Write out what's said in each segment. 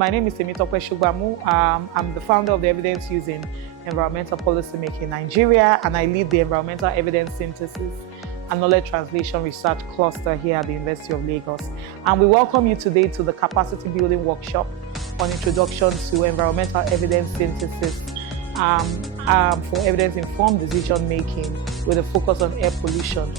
my name is Temitope Shugbamu. I'm the founder of the Evidence Using Environmental Policymaking in Nigeria, and I lead the Environmental Evidence Synthesis and Knowledge Translation Research Cluster here at the University of Lagos. And we welcome you today to the Capacity Building Workshop on Introduction to Environmental Evidence Synthesis for evidence-informed decision-making with a focus on air pollution.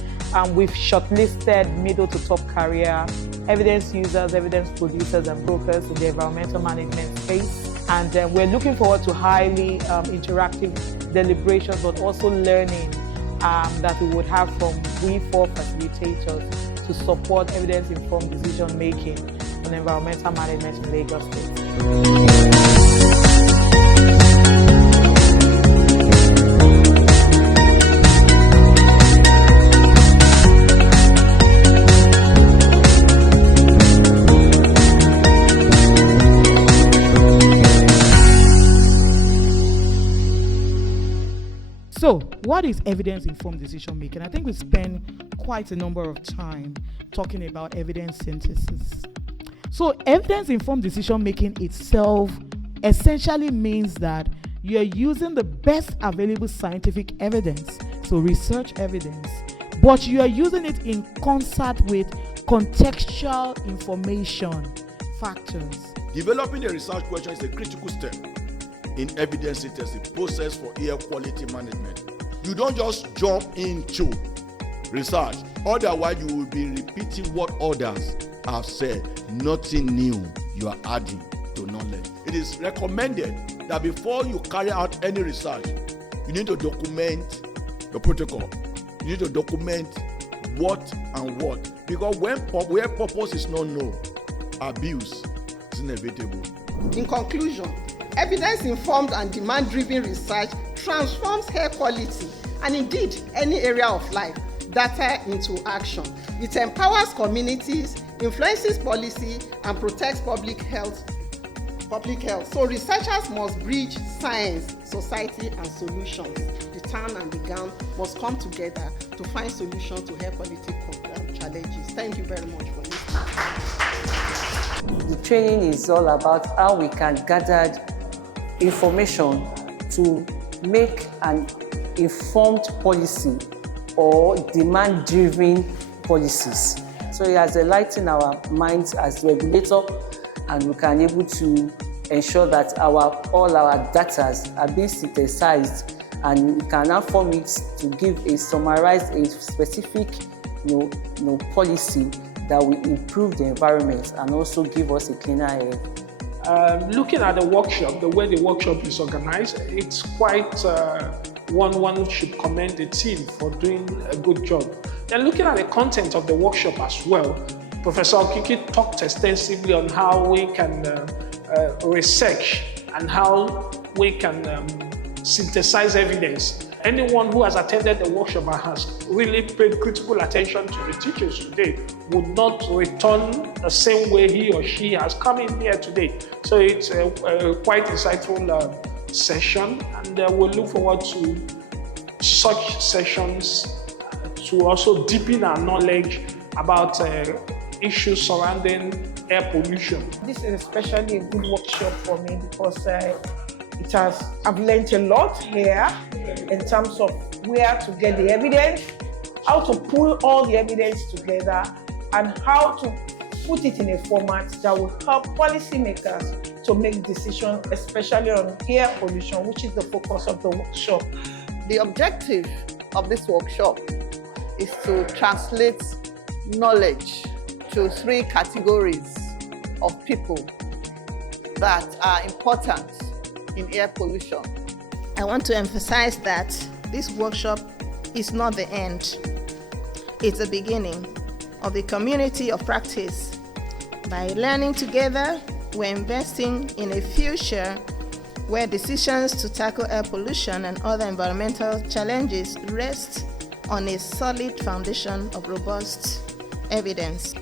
We've shortlisted middle to top career evidence users, evidence producers, and brokers in the environmental management space. And we're looking forward to highly interactive deliberations, but also learning that we would have from we four facilitators to support evidence-informed decision-making on environmental management in Lagos State. So, what is evidence-informed decision-making? I think we spend quite a number of time talking about evidence synthesis. So, evidence-informed decision-making itself essentially means that you're using the best available scientific evidence, so research evidence, but you are using it in concert with contextual information factors. Developing a research question is a critical step in evidence synthesis process for air quality management. You don't just jump into research, otherwise you will be repeating what others have said. Nothing new you are adding to knowledge. It is recommended that before you carry out any research, you need to document the protocol. You need to document what and what, because where purpose is not known, abuse is inevitable. In conclusion, evidence-informed and demand-driven research transforms air quality and indeed any area of life, data into action. It empowers communities, influences policy, and protects public health. So researchers must bridge science, society, and solutions. The town and the gown must come together to find solutions to air quality challenges. Thank you very much for listening. The training is all about how we can gather information to make an informed policy or demand-driven policies. So it has enlightened our minds as regulator, and we can able to ensure that all our data are being synthesized, and we can now form it to give a summarized, a specific policy that will improve the environment and also give us a cleaner air. Looking at the workshop, the way the workshop is organized, it's quite one should commend the team for doing a good job. Then looking at the content of the workshop as well, Professor Okiki talked extensively on how we can research and how we can synthesize evidence. Anyone who has attended the workshop and has really paid critical attention to the teachers today would not return the same way he or she has come in here today. So it's a quite insightful session, and we'll look forward to such sessions to also deepen our knowledge about issues surrounding air pollution. This is especially a good workshop for me because I've learned a lot here in terms of where to get the evidence, how to pull all the evidence together, and how to put it in a format that will help policymakers to make decisions, especially on air pollution, which is the focus of the workshop. The objective of this workshop is to translate knowledge to 3 categories of people that are important in air pollution. I want to emphasize that this workshop is not the end. It's the beginning of the community of practice. By learning together, we're investing in a future where decisions to tackle air pollution and other environmental challenges rest on a solid foundation of robust evidence.